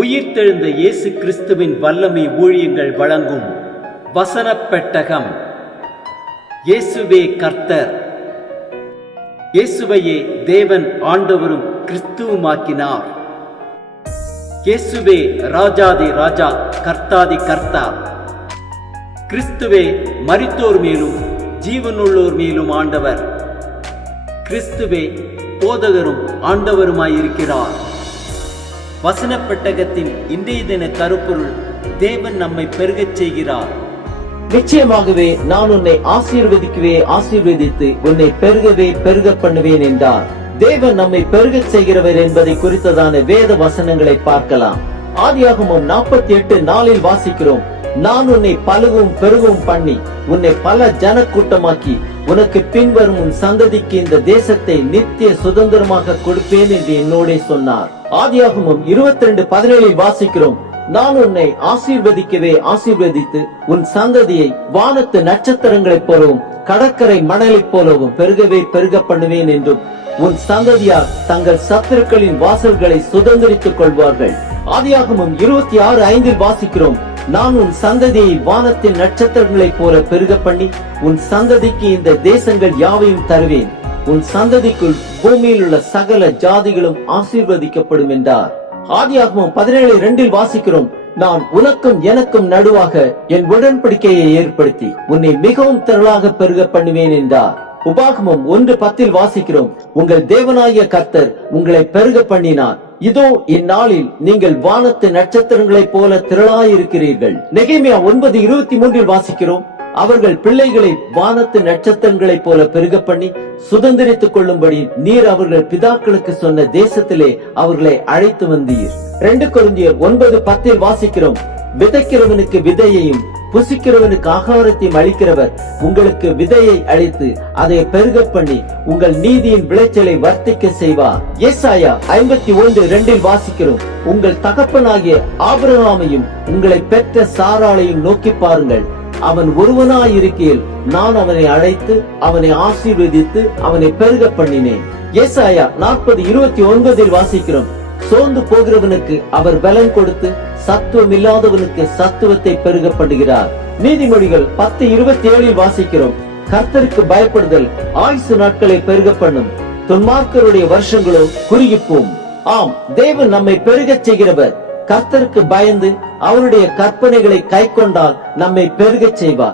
உயிர்த்தெழுந்த இயேசு கிறிஸ்துவின் வல்லமை ஊழியங்கள் வழங்கும் வசனப் பெட்டகம். இயேசுவே கர்த்தர். இயேசுவையே தேவன் ஆண்டவரும் கிறிஸ்துவுமாக்கினார். இயேசுவே ராஜாதி ராஜா, கர்த்தாதி கர்த்தா. கிறிஸ்துவே மரித்தோர் மேலும் ஜீவனுள்ளோர் மேலும் ஆண்டவர். கிறிஸ்துவே போதகரும் ஆண்டவருமாயிருக்கிறார். வசனப் பெட்டகத்தின் இன்றைய தின கருப்பொருள்: தேவன் நம்மை பெருகச் செய்கிறார். நிச்சயமாகவே நான் உன்னை ஆசீர்வதித்து உன்னை பெருகவே பெருக பண்ணுவேன் என்றார். தேவன் நம்மை பெருகச் செய்கிறவர் என்பதை குறித்ததான வேத வசனங்களை பார்க்கலாம். ஆதியாகமம் 48:4 வாசிக்கிறோம்: நான் உன்னை பலுகவும் பெருகவும் பண்ணி உன்னை பல ஜன கூட்டமாக்கி உனக்கு பின்வரும் உன் சந்ததிக்கு இந்த தேசத்தை நித்திய சுதந்திரமாக கொடுப்பேன் என்று என்னோட சொன்னார். ஆதியாகமம் 22:17 வாசிக்கிறோம்: நான் உன்னை ஆசீர்வதித்து உன் சந்ததியை வானத்து நட்சத்திரங்களைப் போலவும் கடற்கரை மணலைப் போலவும் பெருகவே பெருக பண்ணுவேன் என்றும் உன் பெருகவே தங்கள் சத்துருக்களின் வாசல்களை சுதந்திரித்துக் கொள்வார்கள். ஆதியாகமம் 26:5 வாசிக்கிறோம்: நான் உன் சந்ததியை வானத்தின் நட்சத்திரங்களைப் போல பெருக பண்ணி உன் சந்ததிக்கு இந்த தேசங்கள் யாவையும் தருவேன். உன் சந்ததிக்குள் பூமியில் உள்ள சகல ஜாதிகளும் ஆசீர்வதிக்கப்படும் என்றார். ஆதியாகமம் 17:2 வாசிக்கிறோம்: நான் உனக்கும் எனக்கும் நடுவாக என் உடன்படிக்கையை ஏற்படுத்தி உன்னை மிகவும் திரளாக பெருக பண்ணுவேன் என்றார். உபாகமம் 1:10 வாசிக்கிறோம்: உங்கள் தேவனாகிய கர்த்தர் உங்களை பெருக பண்ணினார். இதோ இந்நாளில் நீங்கள் வானத்து நட்சத்திரங்களைப் போல திரளாயிருக்கிறீர்கள். நெகேமியா 9:23 வாசிக்கிறோம்: அவர்கள் பிள்ளைகளை வானத்து நட்சத்திரங்களைப் போல பெருக பண்ணி சுதந்திரித்துக் கொள்ளும்படி நீர் அவர்கள் பிதாக்களுக்கு சொன்ன தேசத்திலே அவர்களை அழைத்து வந்தீர். 2 கொரிந்தியர் 9:10 வாசிக்கிறோம்: விதைக்கிறவனுக்கு விதையையும் புசிக்கிறவனுக்கு ஆகாரத்தையும் அளிக்கிறவர் உங்களுக்கு விதையை அளித்து அதை பெருக பண்ணி உங்கள் நீதியின் விளைச்சலை வர்த்திக்க செய்வார். ஏசாயா 51:2 வாசிக்கிறோம்: உங்கள் தகப்பனாகிய ஆபிரகாமையும் உங்களை பெற்ற சாராளையும் நோக்கி பாருங்கள். அவன் ஒருவனாயிருக்கையில் நான் அவனை அழைத்து அவனை ஆசீர்வதித்து அவனை பெருக பண்ணினேன். ஏசாயா 40:29 வாசிக்கிறோம்: சோர்ந்து போகிறவனுக்கு அவர் பலன் கொடுத்து சத்துவம் இல்லாதவனுக்கு சத்துவத்தை பெருக பண்ணுகிறார். நீதிமொழிகள் 10:27 வாசிக்கிறோம்: கர்த்தருக்கு பயப்படுதல் ஆயுசு நாட்களை பெருக பண்ணும், துன்மார்க்கருடைய வருஷங்களோ குறுகிப்போம். ஆம், தேவன் நம்மை பெருகச் செய்கிறவர். கர்த்தருக்கு பயந்து அவருடைய கற்பனைகளை கைக்கொண்டால் நம்மை பெருகச் செய்வார்.